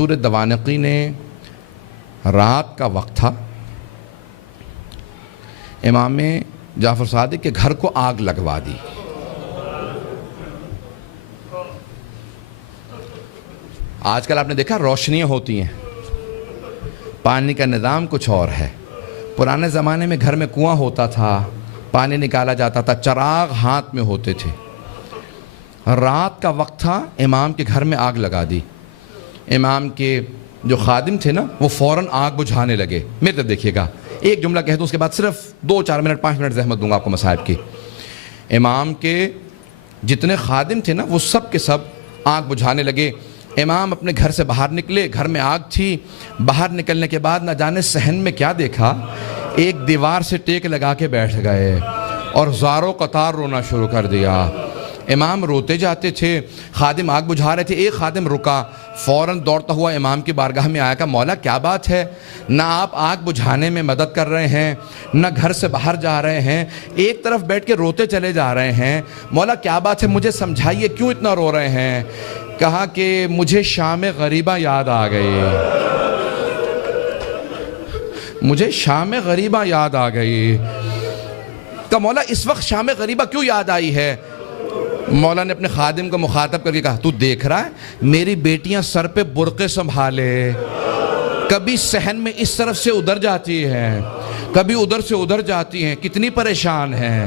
منصور دوانقی نے رات کا وقت تھا، امام جعفر صادق کے گھر کو آگ لگوا دی۔ آج کل آپ نے دیکھا روشنیاں ہوتی ہیں، پانی کا نظام کچھ اور ہے۔ پرانے زمانے میں گھر میں کنواں ہوتا تھا، پانی نکالا جاتا تھا، چراغ ہاتھ میں ہوتے تھے۔ رات کا وقت تھا، امام کے گھر میں آگ لگا دی۔ امام کے جو خادم تھے نا، وہ فوراً آگ بجھانے لگے۔ میرے طرف دیکھیے گا، ایک جملہ کہہ دوں، اس کے بعد صرف 2-4 منٹ 5 منٹ زحمت دوں گا آپ کو مصائب کی۔ امام کے جتنے خادم تھے نا، وہ سب کے سب آگ بجھانے لگے۔ امام اپنے گھر سے باہر نکلے، گھر میں آگ تھی۔ باہر نکلنے کے بعد نہ جانے صحن میں کیا دیکھا، ایک دیوار سے ٹیک لگا کے بیٹھ گئے اور زاروں قطار رونا شروع کر دیا۔ امام روتے جاتے تھے، خادم آگ بجھا رہے تھے۔ ایک خادم رکا، فوراً دوڑتا ہوا امام کی بارگاہ میں آیا، کہا مولا کیا بات ہے، نہ آپ آگ بجھانے میں مدد کر رہے ہیں، نہ گھر سے باہر جا رہے ہیں، ایک طرف بیٹھ کے روتے چلے جا رہے ہیں، مولا کیا بات ہے، مجھے سمجھائیے کیوں اتنا رو رہے ہیں؟ کہا کہ مجھے شام غریبہ یاد آ گئی، مجھے شام غریبہ یاد آ گئی۔ کہا مولا اس وقت شام غریبہ کیوں یاد آئی ہے؟ مولا نے اپنے خادم کو مخاطب کر کے کہا، تو دیکھ رہا ہے میری بیٹیاں سر پہ برقعے سنبھالے، کبھی صحن میں اس طرف سے ادھر جاتی ہیں، کبھی ادھر سے ادھر جاتی ہیں، کتنی پریشان ہیں۔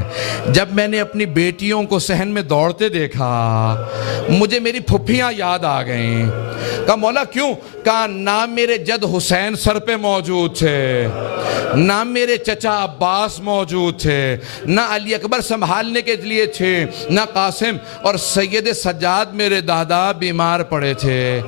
جب میں نے اپنی بیٹیوں کو صحن میں دوڑتے دیکھا، مجھے میری پھپھیاں یاد آ گئیں۔ کہا مولا کیوں؟ کہا نہ میرے جد حسین سر پہ موجود تھے، نہ میرے چچا عباس موجود تھے، نہ علی اکبر سنبھالنے کے لیے تھے، نہ قاسم، اور سید سجاد میرے دادا بیمار پڑے تھے۔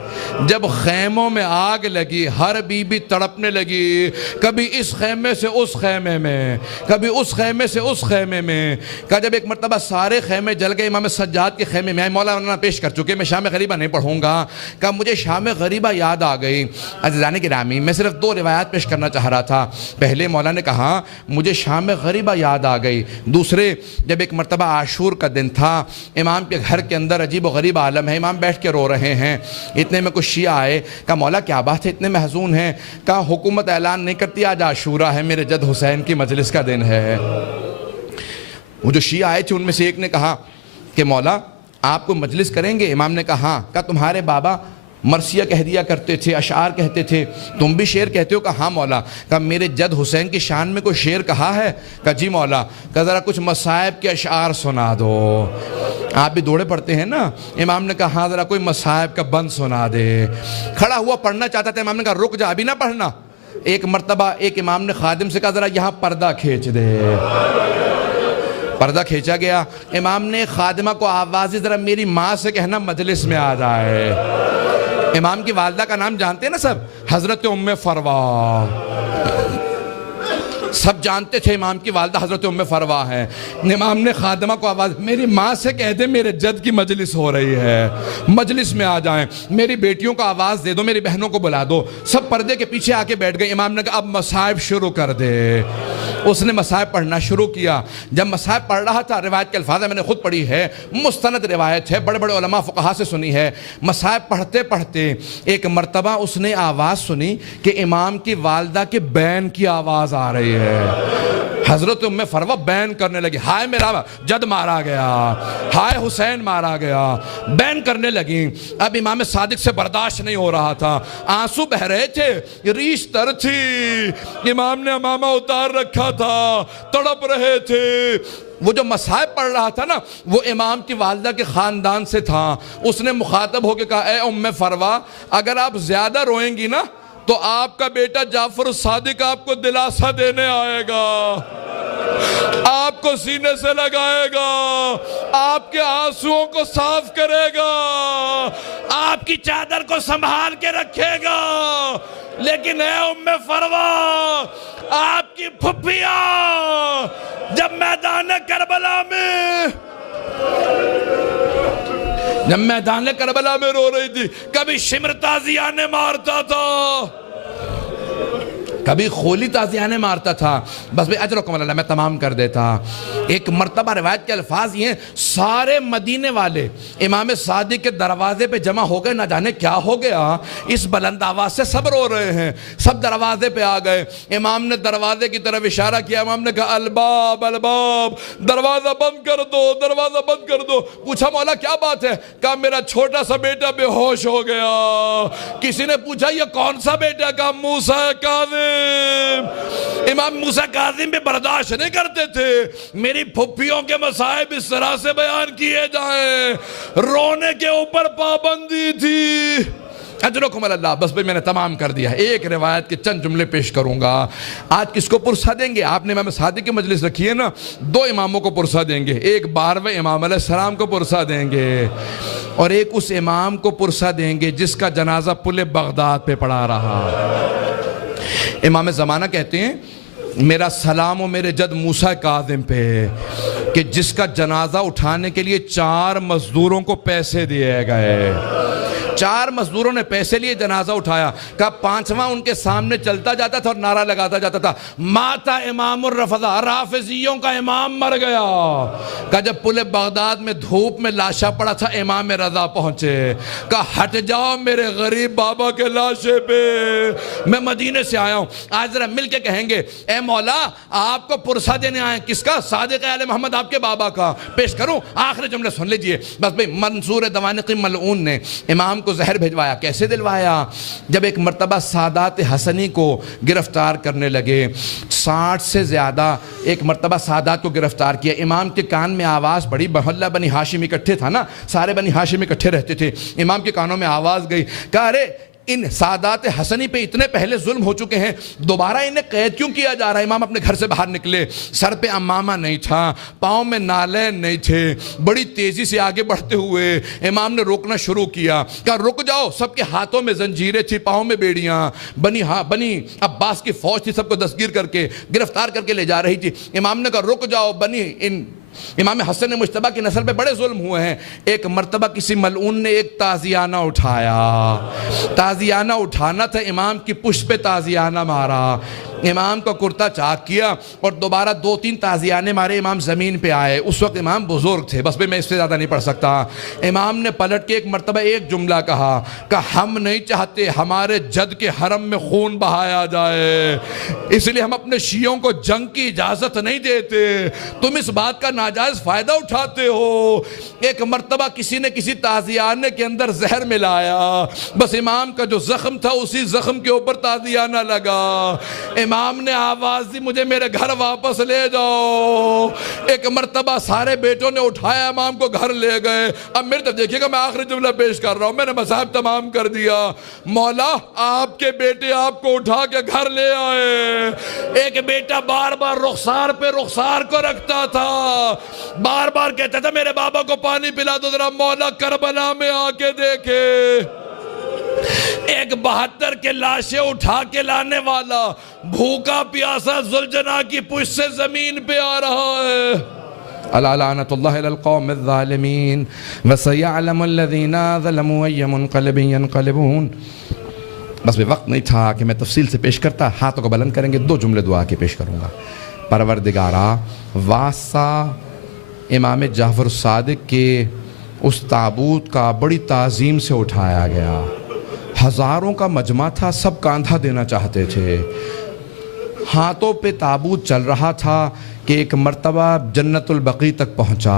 جب خیموں میں آگ لگی، ہر بی بی تڑپنے لگی، کبھی اس خیمے سے اس خیمے میں، کبھی اس خیمے سے اس خیمے میں۔ کہا جب ایک مرتبہ سارے خیمے جل گئے، امام سجاد کے خیمے میں آئے، مولانا پیش کر چکے، میں شام غریبہ نہیں پڑھوں گا۔ کہا مجھے شام غریبہ یاد آ گئی۔ عزیزان گرامی، میں صرف 2 روایات پیش کرنا چاہ رہا تھا۔ پہلے مولا نے کہا مجھے شام غریبہ یاد آ گئی۔ دوسرے، جب ایک مرتبہ عاشور کا دن تھا، امام کے گھر کے اندر عجیب و غریب عالم ہے، امام بیٹھ کے رو رہے ہیں۔ اتنے میں کچھ شیعہ آئے، کہا مولا کیا بات ہے اتنے محزون ہیں؟ کہا حکومت اعلان نہیں کرتی آج عاشورہ ہے، میرے جد حسین کی مجلس کا دن ہے۔ وہ جو شیعہ آئے تھے ان میں سے ایک نے کہا کہ مولا آپ کو مجلس کریں گے؟ امام نے کہا ہاں۔ کہا تمہارے بابا مرثیہ کہہ دیا کرتے تھے، اشعار کہتے تھے، تم بھی شعر کہتے ہو؟ کہا ہاں مولا۔ کہا میرے جد حسین کی شان میں کوئی شعر کہا ہے؟ کہا جی مولا۔ کہا ذرا کچھ مصائب کے اشعار سنا دو، آپ بھی دوڑے پڑتے ہیں نا۔ امام نے کہا ہاں ذرا کوئی مصائب کا بند سنا دے۔ کھڑا ہوا پڑھنا چاہتا تھا، امام نے کہا رک جا، ابھی نہ پڑھنا۔ ایک مرتبہ ایک امام نے خادم سے کہا ذرا یہاں پردہ کھینچ دے۔ پردہ کھینچا گیا۔ امام نے خادمہ کو آوازی ذرا میری ماں سے کہنا مجلس میں آ جائے۔ امام کی والدہ کا نام جانتے ہیں نا سب، حضرت ام فروا، سب جانتے تھے امام کی والدہ حضرت ام فروا ہیں۔ امام نے خادمہ کو آواز، میری ماں سے کہہ دے میرے جد کی مجلس ہو رہی ہے، مجلس میں آ جائیں، میری بیٹیوں کو آواز دے دو، میری بہنوں کو بلا دو۔ سب پردے کے پیچھے آ کے بیٹھ گئے۔ امام نے کہا اب مصائب شروع کر دے۔ اس نے مصائب پڑھنا شروع کیا۔ جب مصائب پڑھ رہا تھا، روایت کے الفاظ میں نے خود پڑھی ہے، مستند روایت ہے، بڑے بڑے علماء فقہا سے سنی ہے۔ مصائب پڑھتے پڑھتے ایک مرتبہ اس نے آواز سنی کہ امام کی والدہ کے بین کی آواز آ رہی ہے۔ حضرت ام فروا بین کرنے لگی، ہائے میرا جد مارا گیا، ہائے حسین مارا گیا، بین کرنے لگی۔ اب امام صادق سے برداشت نہیں ہو رہا تھا، آنسو بہ رہے تھے، ریش تر تھی، امام نے امامہ اتار رکھا تھا، تڑپ رہے تھے۔ وہ جو مصائب پڑھ رہا تھا نا، وہ امام کی والدہ کے خاندان سے تھا۔ اس نے مخاطب ہو کے کہا اے ام فروا، اگر آپ زیادہ روئیں گی نا تو آپ کا بیٹا جعفر الصادق آپ کو دلاسا دینے آئے گا، آپ کو سینے سے لگائے گا، آپ کے آنسوؤں کو صاف کرے گا، آپ کی چادر کو سنبھال کے رکھے گا۔ لیکن اے ام فروا، آپ کی پھپھیاں جب میدان کربلا میں رو رہی تھی، کبھی شمر تازیانے مارتا تھا، کبھی خولی تازیانے مارتا تھا، بس بھئی اجرکم اللہ، میں تمام کر دیتا۔ ایک مرتبہ روایت کے الفاظ یہ ہیں، سارے مدینے والے امام صادق کے دروازے پہ جمع ہو گئے، نہ جانے کیا ہو گیا، اس بلند آواز سے سب رو رہے ہیں، سب دروازے پہ آ گئے۔ امام نے دروازے کی طرف اشارہ کیا، امام نے کہا الباب الباب، دروازہ بند کر دو، دروازہ بند کر دو۔ پوچھا مولا کیا بات ہے؟ کہا میرا چھوٹا سا بیٹا بے ہوش ہو گیا۔ کسی نے پوچھا یہ کون سا بیٹا؟ کہا موسیٰ کاظم۔ امام موسیٰ کاظم بھی برداشت نہیں کرتے تھے میری پھپھیوں کے مصائب اس طرح سے بیان کیے جائیں، رونے کے اوپر پابندی تھی۔ اجرکم اللہ، بس بھئی میں نے تمام کر دیا۔ ایک روایت کے چند جملے پیش کروں گا۔ آج کس کو پرسہ دیں گے؟ آپ نے امام صادق کی مجلس رکھی ہے نا، دو اماموں کو پرسہ دیں گے، ایک 12ویں امام علیہ السلام کو پرسہ دیں گے، اور ایک اس امام کو پرسہ دیں گے جس کا جنازہ پل بغداد پہ پڑا رہا۔ امام زمانہ کہتے ہیں میرا سلام و میرے جد موسیٰ کاظم پہ، کہ جس کا جنازہ اٹھانے کے لیے 4 مزدوروں کو پیسے دیے گئے، 4 مزدوروں نے پیسے لیے جنازہ اٹھایا۔ کہا 5واں ان کے سامنے چلتا جاتا تھا اور نعرہ لگاتا جاتا تھا ماتا امام الرفضہ، رافضیوں کا امام مر گیا۔ کہا جب پل بغداد میں دھوپ میں لاشا پڑا تھا امام رضا پہنچے، کہا ہٹ جاؤ میرے غریب بابا کے لاشے پہ، میں مدینے سے آیا ہوں۔ آج ذرا مل کے کہیں گے اے مولا آپ کو پرسہ دینے آئے، کس کا؟ صادق آل محمد آپ کے بابا کا۔ پیش کروں آخری جملے سن لیجئے بس بھئی۔ منصور دوانقی ملعون نے امام کو زہر بھیجوایا۔ کیسے دلوایا؟ جب ایک مرتبہ سادات حسنی کو گرفتار کرنے لگے، 60 سے زیادہ ایک مرتبہ سادات کو گرفتار کیا، امام کے کان میں آواز پڑی، محلہ بنی ہاشم اکٹھے تھا نا، سارے بنی ہاشم اکٹھے رہتے تھے، امام کے کانوں میں آواز گئی، کہا ارے ان سادات حسنی پہ اتنے پہلے ظلم ہو چکے ہیں، دوبارہ انہیں قید کیوں کیا جا رہا ہے؟ امام اپنے گھر سے باہر نکلے، سر پہ امامہ نہیں تھا، پاؤں میں نالین نہیں تھے، بڑی تیزی سے آگے بڑھتے ہوئے امام نے روکنا شروع کیا، کہا رک جاؤ۔ سب کے ہاتھوں میں زنجیریں تھی، پاؤں میں بیڑیاں، بنی عباس کی فوج تھی، سب کو دستگیر کر کے گرفتار کر کے لے جا رہی تھی۔ امام نے کہا رک جاؤ، امام حسن مجتبیٰ کی نسل پہ بڑے ظلم ہوئے ہیں۔ ایک مرتبہ کسی ملعون نے ایک تازیانہ اٹھایا، تازیانہ اٹھانا تھا، امام کی پشت پہ تازیانہ مارا، امام کا کرتا چاک کیا اور دوبارہ 2-3 تازیانے مارے، امام زمین پہ آئے۔ اس وقت امام بزرگ تھے، بس میں اس سے زیادہ نہیں پڑھ سکتا۔ امام نے پلٹ کے ایک مرتبہ ایک جملہ کہا کہ ہم نہیں چاہتے ہمارے جد کے حرم میں خون بہایا جائے، اس لیے ہم اپنے شیعوں کو جنگ کی اجازت نہیں دیتے، تم اس بات کا ناجائز فائدہ اٹھاتے ہو۔ ایک مرتبہ کسی نے کسی تازیانے کے اندر زہر ملایا، بس امام کا جو زخم تھا اسی زخم کے اوپر تازیانہ لگا، امام نے آواز دی مجھے میرے گھر واپس لے جاؤ۔ ایک مرتبہ سارے بیٹوں نے اٹھایا، امام کو گھر لے گئے۔ اب میرے طرف دیکھیے گا، میں آخری جملہ پیش کر رہا ہوں، میں نے مصائب تمام کر دیا۔ مولا آپ کے بیٹے آپ کو اٹھا کے گھر لے آئے، ایک بیٹا بار بار رخسار پہ رخسار کو رکھتا تھا، بار بار کہتا تھا میرے بابا کو پانی پلا دو ذرا، مولا کربلا میں آ کے دیکھے۔ ایک 72 کے لاشیں اٹھا کے لانے والا بھوکا پیاسا ذوالجناح کی پشت سے زمین پہ آ رہا ہے۔ الا لعنت اللہ علی القوم الظالمین وسیعلم الذین ظلموا ای منقلب ینقلبون۔ بس بھی وقت نہیں تھا کہ میں تفصیل سے پیش کرتا، ہاتھوں کو بلند کریں گے، 2 جملے دعا کے پیش کروں گا۔ پروردگارا، واسطہ امام جعفر صادق کے اس تابوت کا بڑی تعظیم سے اٹھایا گیا، ہزاروں کا مجمع تھا، سب کاندھا دینا چاہتے تھے، ہاتھوں پہ تابوت چل رہا تھا کہ ایک مرتبہ جنت البقیع تک پہنچا۔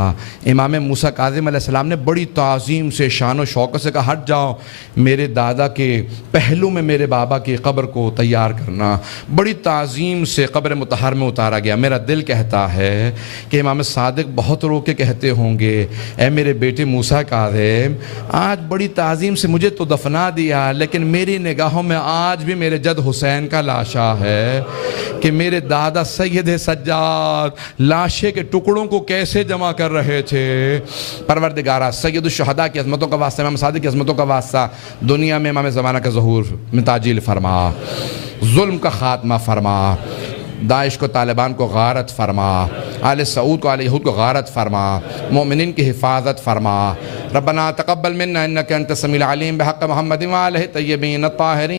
امام موسیٰ کاظم علیہ السلام نے بڑی تعظیم سے شان و شوکت سے کہا ہٹ جاؤ، میرے دادا کے پہلو میں میرے بابا کی قبر کو تیار کرنا۔ بڑی تعظیم سے قبر مطہر میں اتارا گیا۔ میرا دل کہتا ہے کہ امام صادق بہت رو کے کہتے ہوں گے اے میرے بیٹے موسیٰ کاظم، آج بڑی تعظیم سے مجھے تو دفنا دیا، لیکن میری نگاہوں میں آج بھی میرے جد حسین کا لاشا ہے کہ میرے دادا سید سجاد لاشے کے ٹکڑوں کو کیسے جمع کر رہے تھے۔ پروردگارہ، سید الشہداء کی عظمتوں کا واسطہ، امام صادق کی عظمتوں کا واسطہ، دنیا میں امام زمانہ کا ظہور میں تعجیل فرما، ظلم کا خاتمہ فرما، داعش کو طالبان کو غارت فرما، آل سعود کو آل یہود کو غارت فرما، مومنین کی حفاظت فرما۔ ربنا تقبل منا انک انت السمیع العلیم بحق محمد وآلہ الطیبین الطاہرین۔